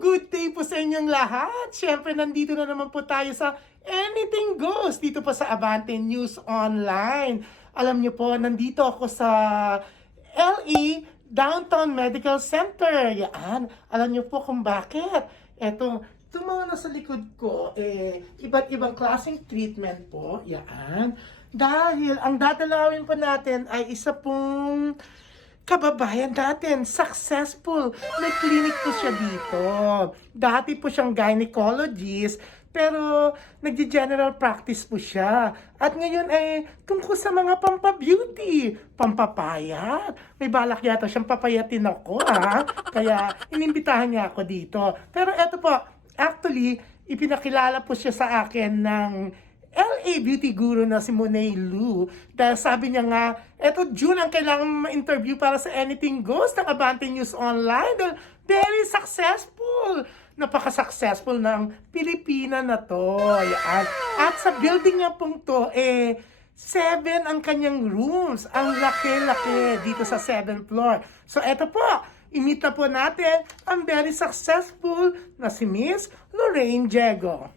Good day po sa inyong lahat. Siyempre, nandito na naman po tayo sa Anything Goes dito po sa Abante News Online. Alam niyo po, nandito ako sa LA Downtown Medical Center. Yan. Alam niyo po kung bakit. Itong mga nasa likod ko, iba't ibang klaseng treatment po. Yan. Dahil ang dadalawin po natin ay isa pong kababayan natin, successful. May clinic po siya dito. Dati po siyang gynecologist, pero nagdi-general practice po siya. At ngayon ay tungkol sa mga pampabeauty, pampapayat. May balak yata siyang papayatin ako, ha? Kaya inimbitahan niya ako dito. Pero eto po, actually, ipinakilala po siya sa akin ng LA beauty guru na si Pinay dahil sabi niya nga, eto June ang kailangan ma-interview para sa Anything Goes ng Abante News Online dahil very successful. Napaka-successful ng Pilipina na to. Yan. At sa building nga pong to, 7 ang kanyang rooms. Ang laki-laki dito sa 7th floor. So eto po, imita po natin ang very successful na si Miss Loraine Diego.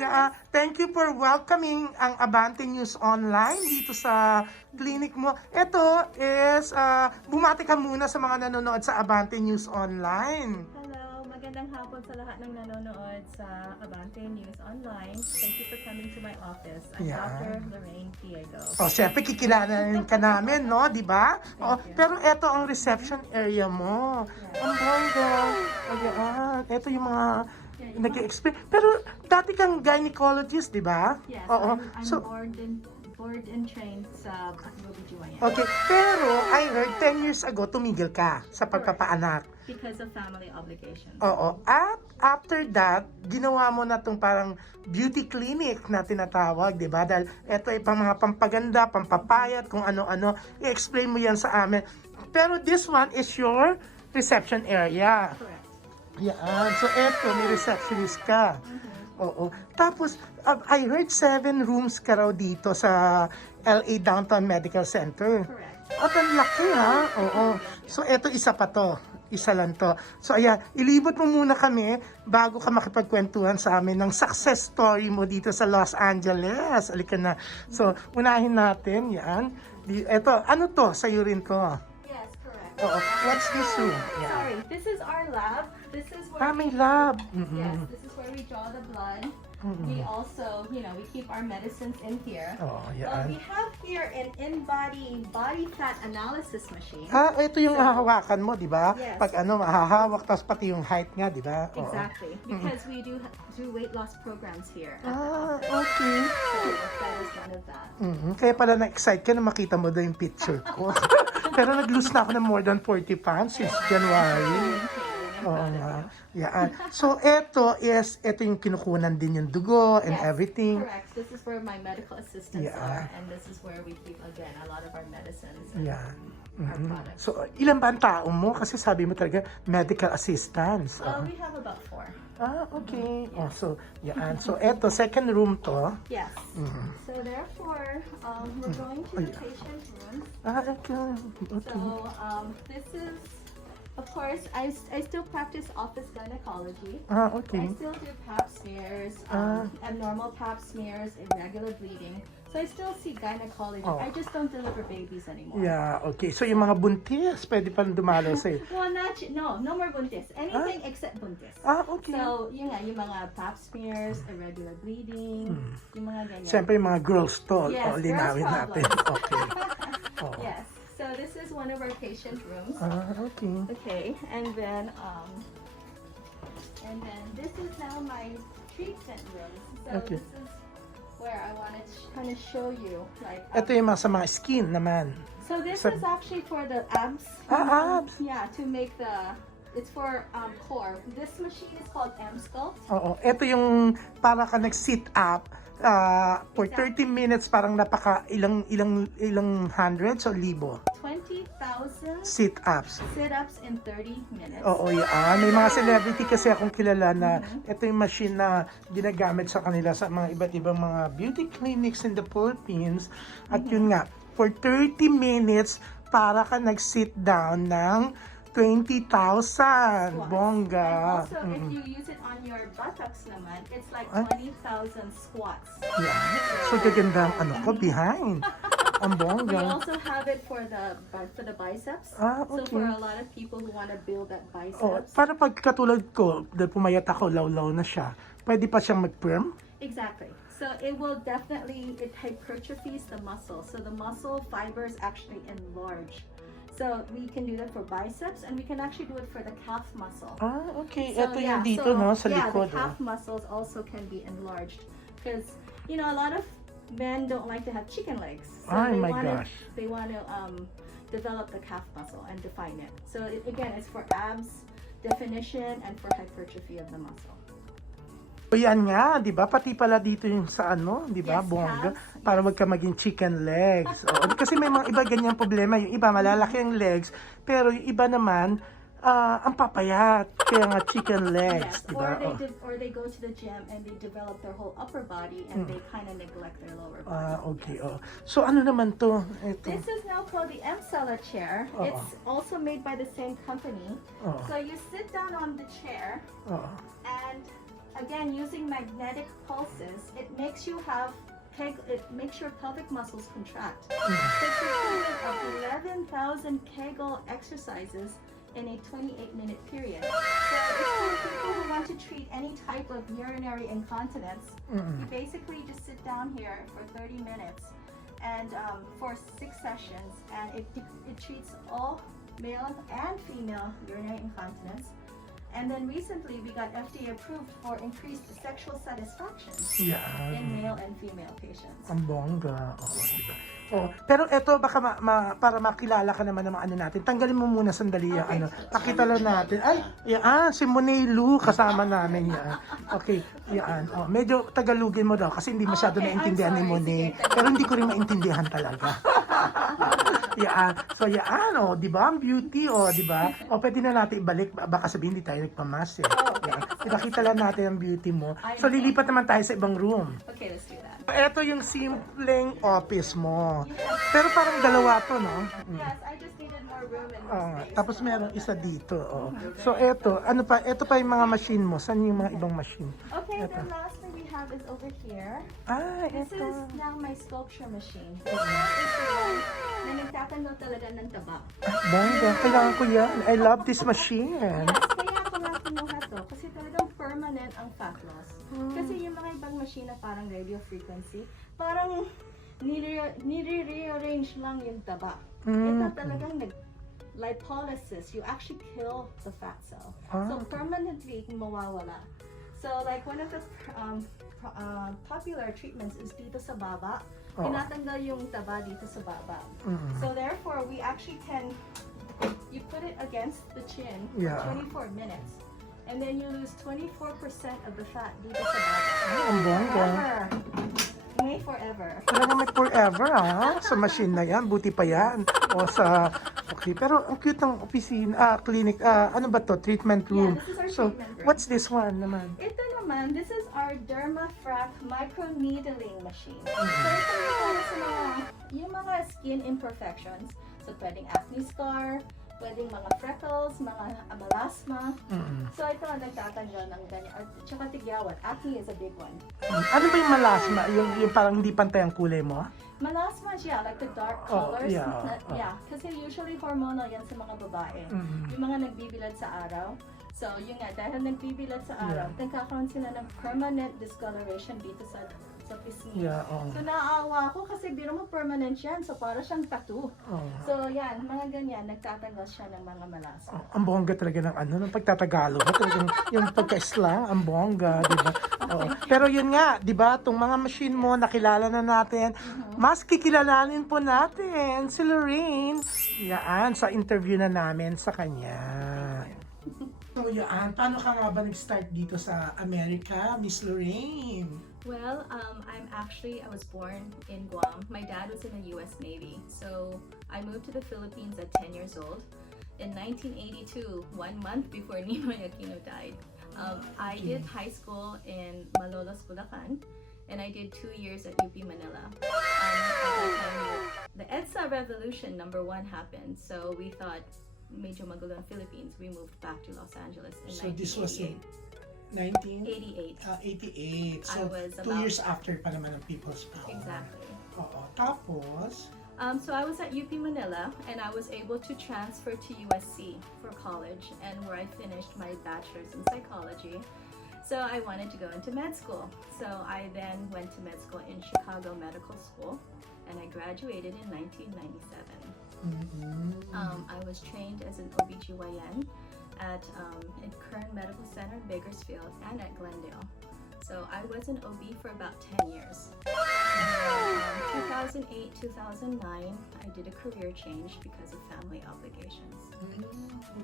Yeah, thank you for welcoming ang Abante News Online dito sa clinic mo. Ito is, bumati ka muna sa mga nanonood sa Abante News Online. Hello, magandang hapon sa lahat ng nanonood sa Abante News Online. Thank you for coming to my office. I'm Dr. Loraine Diego. Siyempre kikilalanin ka namin, no? Di ba? Pero ito ang reception area mo. Ang bongga. Ito yung mga nag-explain. Pero dati kang gynecologist, di ba? Yes, Oo. I'm board and trained sa OB/GYN. Okay, pero I heard 10 years ago tumigil ka sa pagpapaanak. Because of family obligations. Oo. At after that, ginawa mo na itong parang beauty clinic na tinatawag, di ba? Dahil ito ay pang mga pampaganda, pampapayat, kung ano-ano. I-explain mo yan sa amin. Pero this one is your reception area. Correct. Yan. So, eto, may receptionist ka. Oo. Tapos, I heard 7 rooms ka raw dito sa LA Downtown Medical Center. Correct. At ang laki, ha? Oo. So, eto, isa pa to. Isa lang to. So, ayan, ilibot mo muna kami bago ka makipagkwentuhan sa amin ng success story mo dito sa Los Angeles. Halika na. So, unahin natin, yan. Eto, ano to? Sa'yo rin to. Yes, correct. Oo. What's this room? Yeah. Sorry, this is our lab. This is where May lab. Yes, this is where we draw the blood. We also, we keep our medicines in here. We have here an in-body body fat analysis machine. Ito yung hahawakan mo, di ba? Yes. Pag mahahawak, tapos pati yung height nga, di ba? Exactly, because we do weight loss programs here. Okay. So that is one of that. Kaya pala na-excite ka na makita mo daw yung picture ko. Pero nag-lose na ako ng more than 40 pounds since January. Oo nga. Yan. So, ito yung kinukunan din yung dugo and everything. Correct. This is where my medical assistants are, and this is where we keep, again, a lot of our medicines and our products. So, ilan ba ang tao mo? Kasi sabi mo talaga, medical assistants. We have about 4. Okay. So, yan. So, ito, second room to. Yes. So, therefore, we're going to the patient room. Okay. So, this is, of course, I still practice office gynecology. Okay. I still do pap smears, abnormal pap smears, irregular bleeding. So I still see gynecology. I just don't deliver babies anymore. Yeah, okay. So yung mga buntis, pwede pa dumalo sa'yo. Well, no more buntis. Anything except buntis. Okay. So, yung mga pap smears, irregular bleeding, yung mga ganyan. Siyempre yung mga girls to. Yes, linawin girls natin. Okay. Yes. So this is one of our patient rooms. Okay. Okay, and then this is now my treatment room. So this is where I wanted to kind of show you, like. Ito yung sa mga skin naman. So this is actually for the abs. Abs. Yeah, to make the. It's for core. This machine is called M-Sculpt. Oo. Ito yung para ka nag-sit up for 30 minutes, parang napaka ilang hundreds o libo. 20,000 sit-ups. Sit-ups in 30 minutes. Oo, yan. May mga celebrity kasi akong kilala na ito yung machine na ginagamit sa kanila sa mga iba't ibang mga beauty clinics in the Philippines. At yun nga, for 30 minutes, para ka nag-sit down ng 20,000. Bongga. And also, if you use it on your buttocks naman, it's like 20,000 squats. Yeah. So, gaganda ang behind. Ang We bongga. also have it for the biceps. Okay. So for a lot of people who want to build that biceps. Para pag katulad ko, dahil pumayat ako, law na siya, pwede pa siyang mag-perm? Exactly. So it will definitely, it hypertrophies the muscle. So the muscle fibers actually enlarge. So we can do that for biceps, and we can actually do it for the calf muscle. Okay. So, Ito yung dito, no? Sa likod. the calf muscles also can be enlarged. Because, you know, a lot of men don't like to have chicken legs. So they want to develop the calf muscle and define it. So again, it's for abs, definition, and for hypertrophy of the muscle. O yan nga, di ba? Pati pala dito yung sa di ba? Yes, Bongga. calves. Para wag ka maging chicken legs. Kasi may mga iba ganyang problema. Yung iba malalaki ang legs, pero yung iba naman, ang papayat. Kaya nga chicken legs, Yes, di ba? or they go to the gym and they develop their whole upper body and they kind of neglect their lower body. Okay. So ano naman to? Ito. This is now called the M-Seller chair. It's also made by the same company. So you sit down on the chair and again, using magnetic pulses, it makes you have it makes your pelvic muscles contract. So it's a 11,000 Kegel exercises in a 28-minute period. So it's for people who want to treat any type of urinary incontinence. You basically just sit down here for 30 minutes and for 6 sessions, and it treats all male and female urinary incontinence. And then recently, we got FDA approved for increased sexual satisfaction in male and female patients. Ang bongga. Diba? Pero eto, baka para makilala ka naman ng mga natin, tanggalin mo muna sandali yung pakita lang natin. Ay, yan, si Monet Lu, kasama namin yan. Okay, yan. Medyo tagalugin mo daw kasi hindi masyado naintindihan ni Monet. Pero hindi ko rin maintindihan talaga. Yan. So yan, di ba? Ang beauty, di ba? Pwede na natin ibalik. Baka sabihin hindi tayo nagpamas eh. Yan. Pinakita lang natin ang beauty mo. So lilipat naman tayo sa ibang room. Okay, let's do that. Ito yung simpleng office mo. Pero parang dalawa to, no? Yes, I just needed more room in this space. Tapos merong isa dito. So ito, ito pa yung mga machine mo. Saan yung mga ibang machine? Okay, the last thing we have is over here. This Ito. is now my sculpture machine. This one is the one na nagtatanggal talaga ng taba. Bongga, kailangan ko yan. I love this machine. Yes, kaya ako nga kinuha to kasi talagang permanent ang fat loss. Kasi yung mga ibang machine na parang radio frequency, parang nire-rearrange lang yung taba. Ito talagang lipolysis. You actually kill the fat cell. So permanently mawawala. So like one of the popular treatments is dito sa baba. Tinatanggal yung taba dito sa baba. So therefore, we actually can, you put it against the chin for 24 minutes. And then you lose 24% of the fat dito sa baba. Ang bongga. May forever. Talaga may forever, sa machine na yan. Buti pa yan. Okay, pero ang cute ng opisina, clinic, ano ba to? Treatment room. Yeah, this is our So, treatment room. what's this one naman? Ito naman, this is our Dermafrac microneedling machine. So ito yung para sa yung mga skin imperfections. So pwedeng acne scar, pwedeng mga freckles, mga melasma. So ito ang nagtatanggal ng ganyan. At saka tigyawat. Acne is a big one. Ano ba yung melasma? Yung parang hindi pantay ang kulay mo? Melasma, like the dark colors. Yeah. Kasi usually hormonal yan sa mga babae. Yung mga nagbibilad sa araw. So yun nga, dahil nagbibilad sa araw, nagkakaroon sila ng permanent discoloration dito sa pisngi. So naaawa ako kasi biro mo permanent yan. So para siyang tattoo. So yan, mga ganyan, nagtatanggal siya ng mga melasma. Ang bongga talaga ng pagtatagalog. Talagang yung pagka-slang, ang bongga, di ba? Pero yun nga, di ba, itong mga machine mo, nakilala na natin. Mas kikilalanin po natin si Loraine. Yan, sa interview na namin sa kanya. So yan, paano ka nga ba nag-start dito sa Amerika, Miss Loraine? Well, I was born in Guam. My dad was in the U.S. Navy. So I moved to the Philippines at 10 years old. In 1982, 1 month before Ninoy Aquino died, I did high school in Malolos, Bulacan, and I did 2 years at UP Manila. At that time, the EDSA revolution #1 happened. So we thought medyo magulo ang Philippines. We moved back to Los Angeles in So this was in 1988. 88. So I was 2 years after pa naman ang People's Power. Exactly. Oo. Tapos, So I was at UP Manila and I was able to transfer to USC for college, and where I finished my bachelor's in psychology. So I wanted to go into med school. So I then went to med school in Chicago Medical School, and I graduated in 1997. I was trained as an OBGYN at Kern Medical Center in Bakersfield and at Glendale. So I was an OB for about 10 years. 2008, 2009, I did a career change because of family obligations.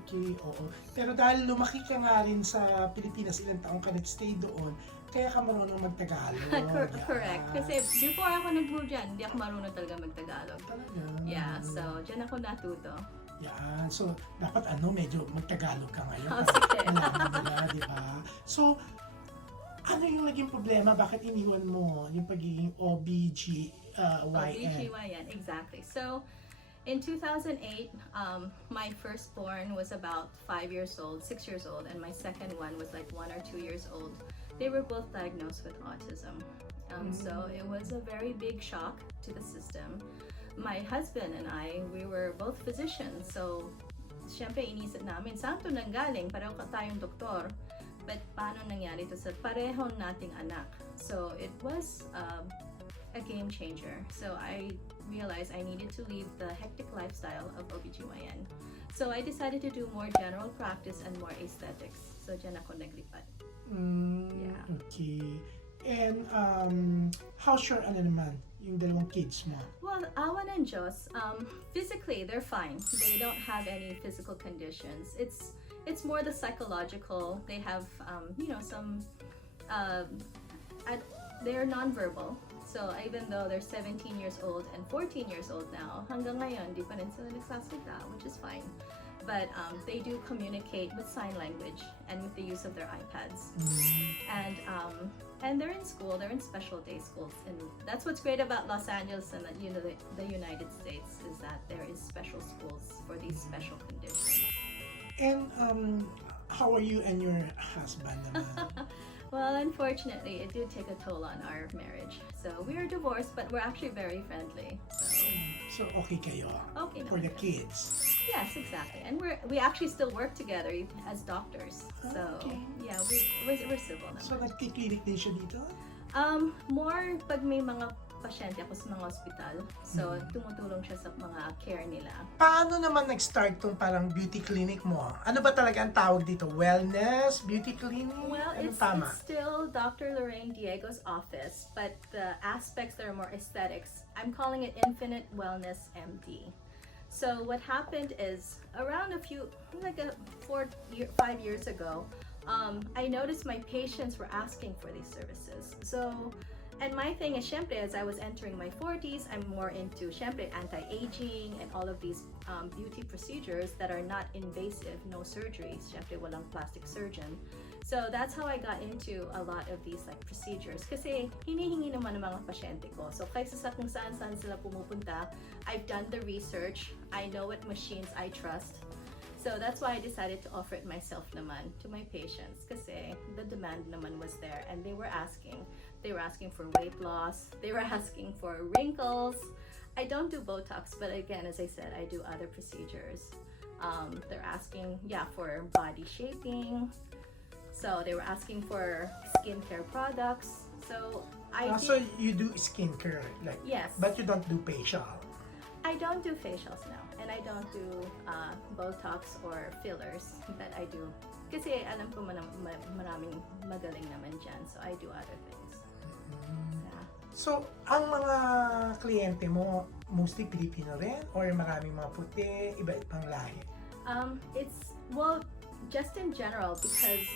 Okay, oo. Pero dahil lumaki ka nga rin sa Pilipinas, ilang taong ka nag-stay doon, kaya ka marunong mag-Tagalog. Correct. Kasi before ako nag-move dyan, hindi ako marunong talaga mag-Tagalog. Talaga? Yeah, so dyan ako natuto. Yan. So, dapat medyo mag-Tagalog ka ngayon. Oh, sige. Malaman nila, di ba? So, ano yung naging problema? Bakit iniwan mo yung pagiging OBGYN? OBGYN, exactly. So, in 2008, my firstborn was about 5 years old, 6 years old, and my second one was like 1 or 2 years old. They were both diagnosed with autism. So it was a very big shock to the system. My husband and I, we were both physicians. So, syempre inisip namin, saan to nanggaling? Pareho tayong doktor. But paano nangyari ito sa parehong nating anak? So it was a game changer. So I realized I needed to leave the hectic lifestyle of OBGYN. So I decided to do more general practice and more aesthetics. So dyan ako naglipat. Yeah. Okay. And how's your yung dalawang kids mo? Well, awa ng Diyos, physically they're fine. They don't have any physical conditions. It's more the psychological. They have, some, they're nonverbal. So even though they're 17 years old and 14 years old now, hanggang ngayon, di pa rin sila nagsasalita, which is fine. But they do communicate with sign language and with the use of their iPads. And they're in school. They're in special day schools, and that's what's great about Los Angeles and the United States is that there is special schools for these special conditions. And how are you and your husband naman? Well, unfortunately, it did take a toll on our marriage. So we are divorced, but we're actually very friendly. So okay kayo? Okay. For the kids? Yes, exactly. And we actually still work together as doctors. So Okay. yeah, we're civil naman. So nagki-clinic din siya dito? More pag may mga pasyente ako sa mga ospital. So tumutulong siya sa mga care nila. Paano naman nag-start tong parang beauty clinic mo? Ano ba talaga ang tawag dito? Wellness? Beauty clinic? Well, ano it's still Dr. Loraine Diego's office, but the aspects that are more aesthetics, I'm calling it Infinite Wellness MD. So what happened is around 5 years ago, I noticed my patients were asking for these services. So, and my thing is, syempre, as I was entering my 40s, I'm more into, syempre, anti-aging and all of these beauty procedures that are not invasive, no surgeries, syempre, walang plastic surgeon. So that's how I got into a lot of these like procedures. Kasi hinihingi naman ng mga pasyente ko. So kaysa sa kung saan-saan sila pumupunta, I've done the research. I know what machines I trust. So that's why I decided to offer it myself naman to my patients. Kasi the demand naman was there, and they were asking. They were asking for weight loss. They were asking for wrinkles. I don't do Botox, but again, as I said, I do other procedures. They're asking, for body shaping. So they were asking for skincare products. So So you do skincare, like? Yes. But you don't do facial? I don't do facials now, and I don't do Botox or fillers, but I do. Kasi alam ko maraming magaling naman dyan, so I do other things. Yeah. So, ang mga kliyente mo, mostly Pilipino rin? Or maraming mga puti, iba-ibang lahi? Just in general, because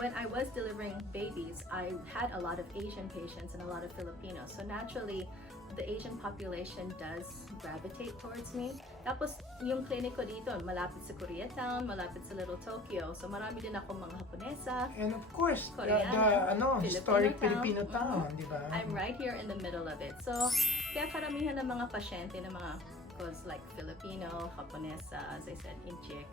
when I was delivering babies, I had a lot of Asian patients and a lot of Filipinos. So naturally, the Asian population does gravitate towards me. Tapos, yung clinic ko dito, malapit sa Koreatown, malapit sa Little Tokyo. So, marami din ako mga Japonesa. And of course, Korean, the historic Filipino town, di ba? I'm right here in the middle of it. So, Kaya karamihan ng mga pasyente ng mga cause like Filipino, Japonesa, as I said, Inchik.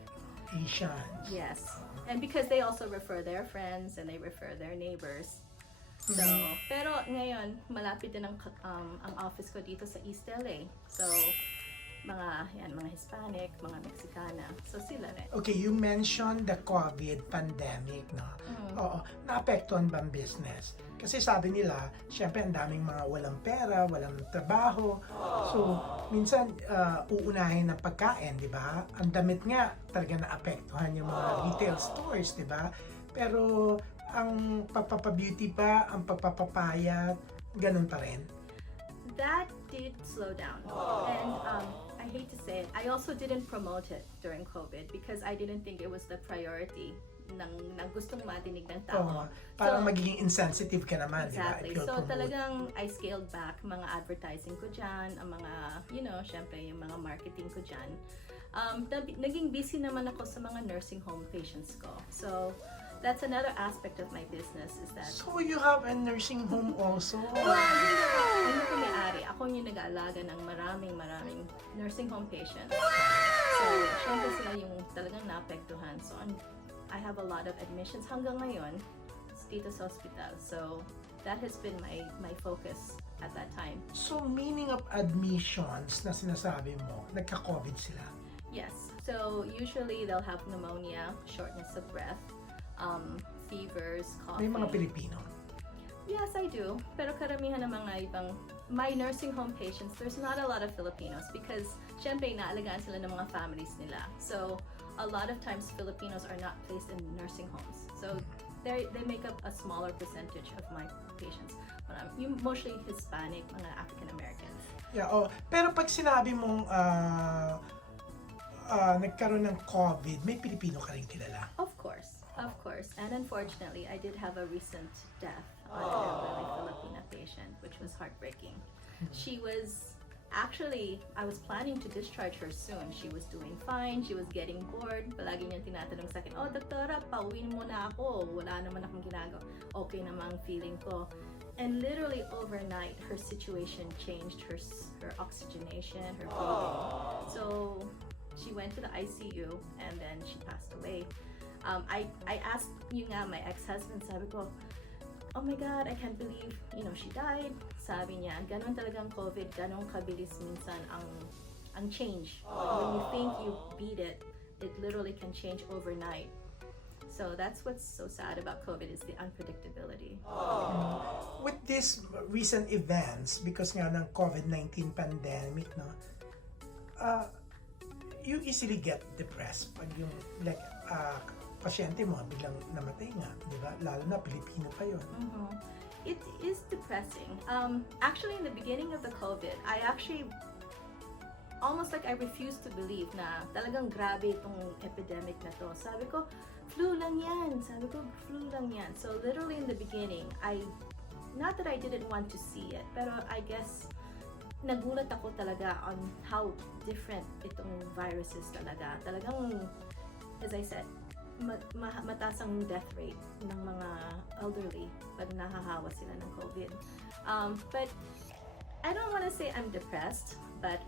Asians. Yes. And because they also refer their friends and they refer their neighbors. So, pero ngayon, malapit din ang office ko dito sa East LA. So, mga Hispanic, mga Mexicana. So, sila rin. Okay, you mentioned the COVID pandemic, no? Oo, naapektuhan ba ang business? Kasi sabi nila, syempre ang daming mga walang pera, walang trabaho. So, minsan uunahin ng pagkain, di ba? Ang damit nga, talaga naapektuhan yung mga retail stores, di ba? Pero ang pagpapabeauty pa, ang pagpapapayat, ganun pa rin. That did slow down. And I hate to say it, I also didn't promote it during COVID because I didn't think it was the priority ng gustong matinig ng tao. Parang magiging insensitive ka naman, exactly. di ba? So talagang I scaled back mga advertising ko dyan, ang mga, syempre yung mga marketing ko dyan. Naging busy naman ako sa mga nursing home patients ko. So that's another aspect of my business is that... So you have a nursing home also? Hindi ko may-ari. Ako yung nag-aalaga ng maraming nursing home patients. So, syempre sila yung talagang naapektuhan. So, I have a lot of admissions hanggang ngayon dito sa hospital. So, that has been my focus at that time. So, meaning of admissions na sinasabi mo, nagka-COVID sila? Yes. So, usually they'll have pneumonia, shortness of breath, fevers, coughing. May mga Pilipino? Yes, I do. Pero karamihan ng mga ibang, my nursing home patients, there's not a lot of Filipinos because syempre inaalagaan sila ng mga families nila. So, a lot of times Filipinos are not placed in nursing homes. So, they make up a smaller percentage of my patients. Mostly Hispanic, mga African Americans. Yeah, pero pag sinabi mong nagkaroon ng COVID, may Pilipino ka rin kilala? Of course. And unfortunately, I did have a recent death on an elderly Filipina patient, which was heartbreaking. She was actually, I was planning to discharge her soon. She was doing fine. She was getting bored. Palagi niyang tinatanong sa akin, doktora, pauwiin mo na ako. Wala naman akong ginagawa. Okay naman ang feeling ko. And literally overnight, her situation changed. Her oxygenation, her breathing. So she went to the ICU and then she passed away. I asked my ex-husband, sabi ko, oh my God, I can't believe, she died. Sabi niya, ganon talagang COVID, ganon kabilis minsan ang change. When you think you beat it, it literally can change overnight. So that's what's so sad about COVID is the unpredictability. With these recent events, because nga ng COVID-19 pandemic, no, you easily get depressed pag yung pasyente mo biglang namatay nga, di ba? Lalo na Pilipino pa yun. It is depressing. Actually, in the beginning of the COVID, I actually almost like I refused to believe na talagang grabe itong epidemic na to. Sabi ko, flu lang yan. So literally in the beginning, not that I didn't want to see it, pero I guess nagulat ako talaga on how different itong virus is talaga. Talagang, as I said, mataas ang death rate ng mga elderly pag nahahawa sila ng COVID. But I don't want to say I'm depressed, but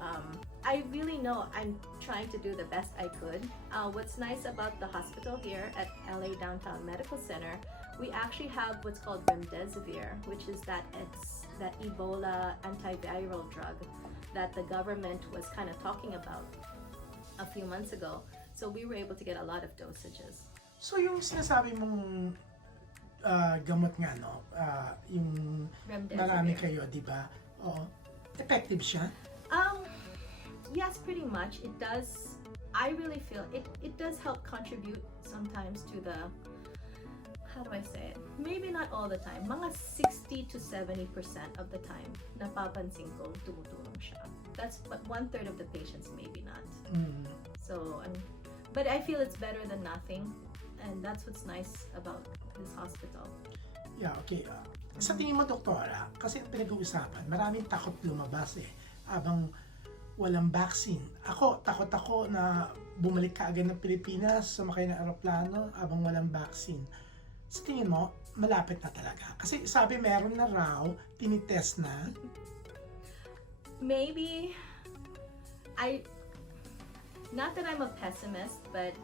I really know I'm trying to do the best I could. What's nice about the hospital here at LA Downtown Medical Center, we actually have what's called remdesivir, which is that Ebola antiviral drug that the government was kind of talking about a few months ago. So we were able to get a lot of dosages. So yung sinasabi mong gamot nga, no? Yung marami kayo, di ba? Effective siya? Yes, pretty much. It does. I really feel it does help contribute sometimes to the, how do I say it? Maybe not all the time. Mga 60 to 70% of the time, napapansin ko tumutulong siya. That's but 1/3 of the patients, maybe not. So, but I feel it's better than nothing, and that's what's nice about this hospital. Yeah, okay. Sa tingin mo, doktora, kasi pinag-uusapan, maraming takot lumabas habang walang vaccine. Takot ako na bumalik ka agad ng Pilipinas, sumakay ng aeroplano habang walang vaccine. Sa tingin mo, malapit na talaga? Kasi sabi meron na raw, tinitest na. maybe not that I'm a pessimist, but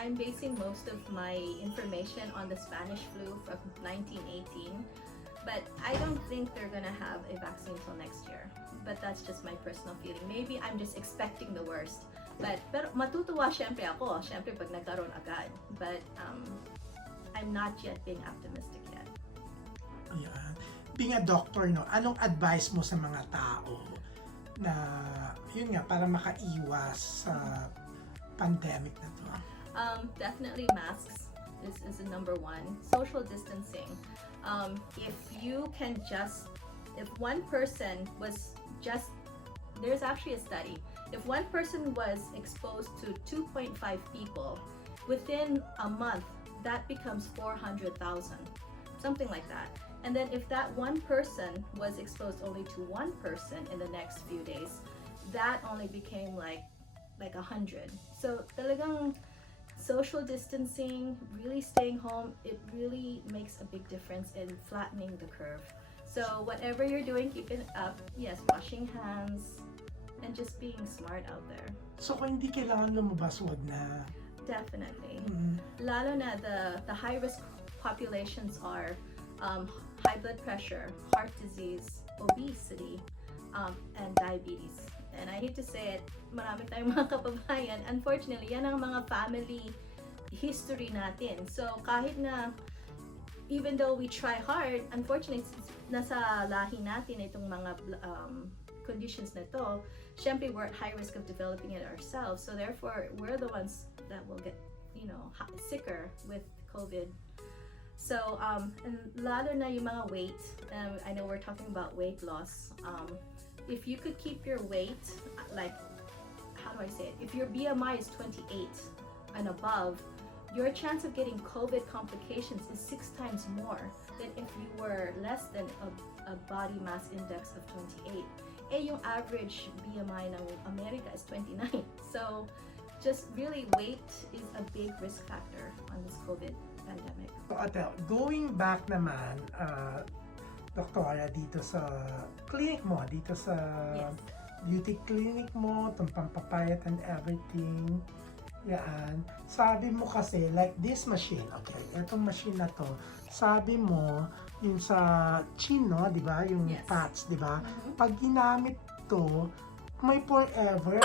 I'm basing most of my information on the Spanish flu from 1918. But I don't think they're gonna have a vaccine till next year. But that's just my personal feeling. Maybe I'm just expecting the worst. Pero matutuwa syempre ako, syempre pag nagkaroon agad. But I'm not yet being optimistic yet. Ayan. Being a doctor, no, anong advice mo sa mga tao na, yun nga, para makaiwas sa pandemic na to? Definitely masks. This is the number one. Social distancing. If one person was just, there's actually a study. If one person was exposed to 2.5 people, within a month, that becomes 400,000. Something like that. And then if that one person was exposed only to one person in the next few days, that only became like 100. So talagang social distancing, really staying home, it really makes a big difference in flattening the curve. So whatever you're doing, keep it up. Yes, washing hands and just being smart out there. So kung hindi kailangan lumabas, wag na. Definitely. Lalo na the high risk populations are high blood pressure, heart disease, obesity, and diabetes. And I hate to say it, marami tayong mga kababayan. Unfortunately, yan ang mga family history natin. So kahit na, even though we try hard, unfortunately, nasa lahi natin itong mga conditions na to. Syempre, we're at high risk of developing it ourselves. So therefore, we're the ones that will get, sicker with COVID. So, and lalo na yung mga weight, I know we're talking about weight loss. If you could keep your weight, like, how do I say it? If your BMI is 28 and above, your chance of getting COVID complications is 6 times more than if you were less than a body mass index of 28. Yung average BMI ng Amerika is 29. So, just really weight is a big risk factor on this COVID pandemic. So, Atel, going back naman, Doktora, dito sa clinic mo, dito sa beauty clinic mo, itong pampapayat and everything, yan. Sabi mo kasi, like this machine, okay, itong machine na to, sabi mo, yung sa chin, no, di ba, yung fats, di ba, pag ginamit to, may forever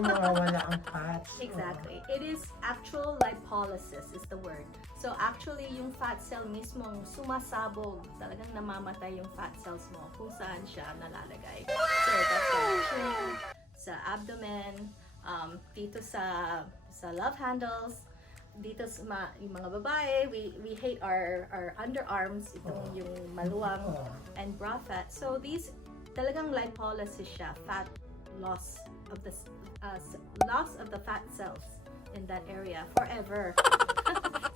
mawawala ang fats. Exactly. It is actual lipolysis is the word. So actually, yung fat cell mismong sumasabog, talagang namamatay yung fat cells mo kung saan siya nalalagay. So that's sa chin, sa abdomen, dito sa love handles, dito sa yung mga babae, we hate our underarms, itong yung maluwang and bra fat. So these talagang lipolysis siya, fat loss of the fat cells in that area forever.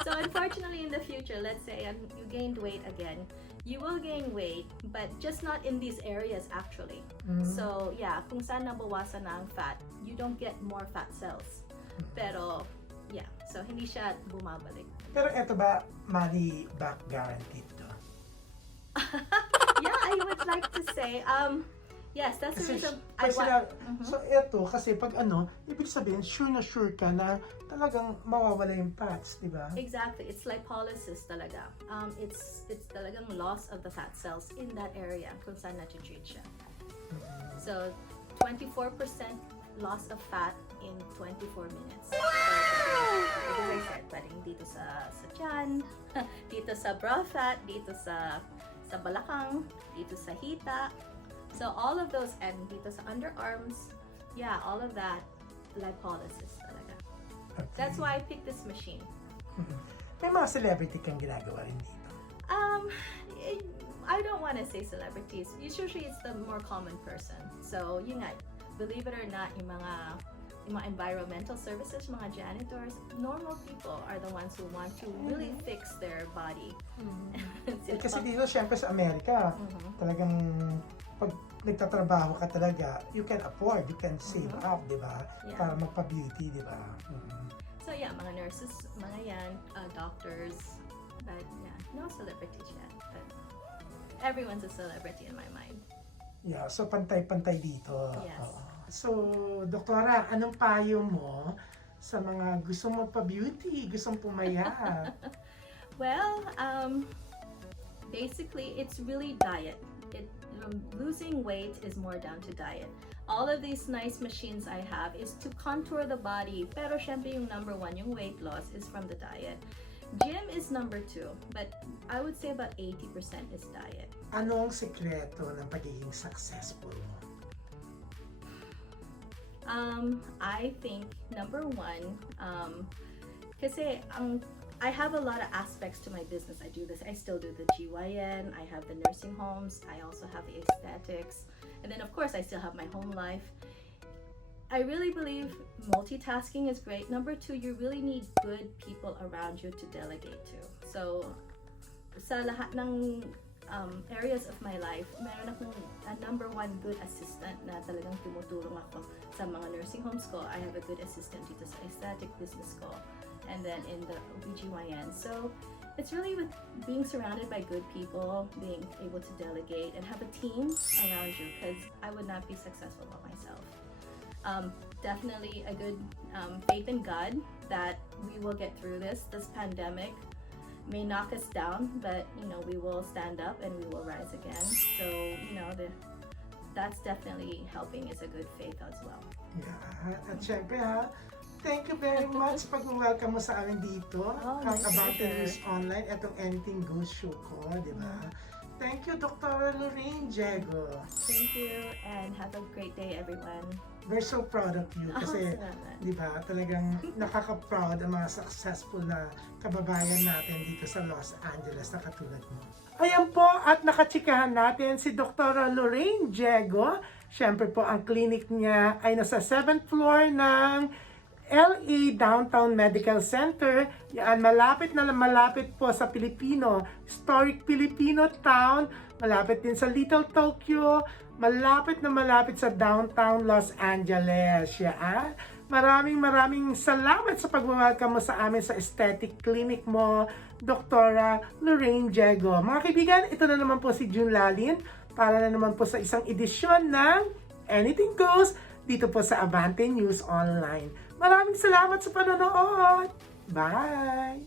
So unfortunately in the future, let's say you gained weight again, you will gain weight, but just not in these areas actually. So yeah, kung saan nabawasan na ang fat, you don't get more fat cells. Pero yeah, so hindi siya bumabalik. Pero eto ba, money back guaranteed to? Yeah, I would like to say, yes, that's the reason I want. So eto, kasi pag ibig sabihin, sure na sure ka na talagang mawawala yung fats, di ba? Exactly, it's lipolysis talaga. It's talagang loss of the fat cells in that area kung saan na-treat siya. So, 24% loss of fat in 24 minutes. So, as I said, pwedeng dito sa tiyan, dito sa bra fat, dito sa balakang, dito sa hita. So all of those, and dito sa underarms, yeah, all of that, lipolysis talaga. Okay. That's why I picked this machine. May mga celebrity kang ginagawa rin dito? I don't want to say celebrities. Usually it's the more common person. So, yun nga, believe it or not, yung mga environmental services, mga janitors, normal people are the ones who want to really fix their body. Kasi dito, syempre sa Amerika, talagang pag nagtatrabaho ka talaga, you can afford, you can save up, di ba? Yeah. Para magpa-beauty, di ba? So yeah, mga nurses, mga yan, doctors, but yeah, no celebrities yet. But everyone's a celebrity in my mind. Yeah, so pantay-pantay dito. Yes. Oo. So, Doktora, anong payo mo sa mga gustong magpa-beauty, gustong pumayat? Well, basically, it's really diet. Losing weight is more down to diet. All of these nice machines I have is to contour the body. Pero syempre yung number one, yung weight loss, is from the diet. Gym is number two, but I would say about 80% is diet. Ano ang sikreto ng pagiging successful mo? I think number one, kasi I have a lot of aspects to my business. I do this. I still do the GYN. I have the nursing homes. I also have the aesthetics, and then of course I still have my home life. I really believe multitasking is great. Number two, you really need good people around you to delegate to. So, sa lahat ng areas of my life, meron akong number one good assistant na talagang tumutulong ako sa mga nursing homes ko. I have a good assistant dito sa aesthetic business ko, and then in the OBGYN. So, it's really with being surrounded by good people, being able to delegate, and have a team around you, because I would not be successful by myself. Definitely a good faith in God that we will get through this. This pandemic may knock us down, but we will stand up and we will rise again. So that's definitely helping, is a good faith as well. Yeah, at syempre thank you very much pag-welcome mo sa amin dito. Ang Abante News Online, itong Anything Goes show ko, di ba? Thank you, Dr. Loraine Diego. Thank you, and have a great day, everyone. We're so proud of you kasi, di ba, talagang nakaka-proud ang mga successful na kababayan natin dito sa Los Angeles na katulad mo. Ayan po, at nakachikahan natin si Dr. Loraine Diego. Siyempre po, ang clinic niya ay nasa 7th floor ng LA Downtown Medical Center. Yan, malapit na malapit po sa historic Filipino town. Malapit din sa Little Tokyo. Malapit na malapit sa downtown Los Angeles. Yan. Maraming salamat sa pag-welcome mo sa amin sa aesthetic clinic mo, Dr. Loraine Diego. Mga kaibigan, ito na naman po si June Lalin para na naman po sa isang edisyon ng Anything Goes dito po sa Abante News Online. Maraming salamat sa panonood. Bye!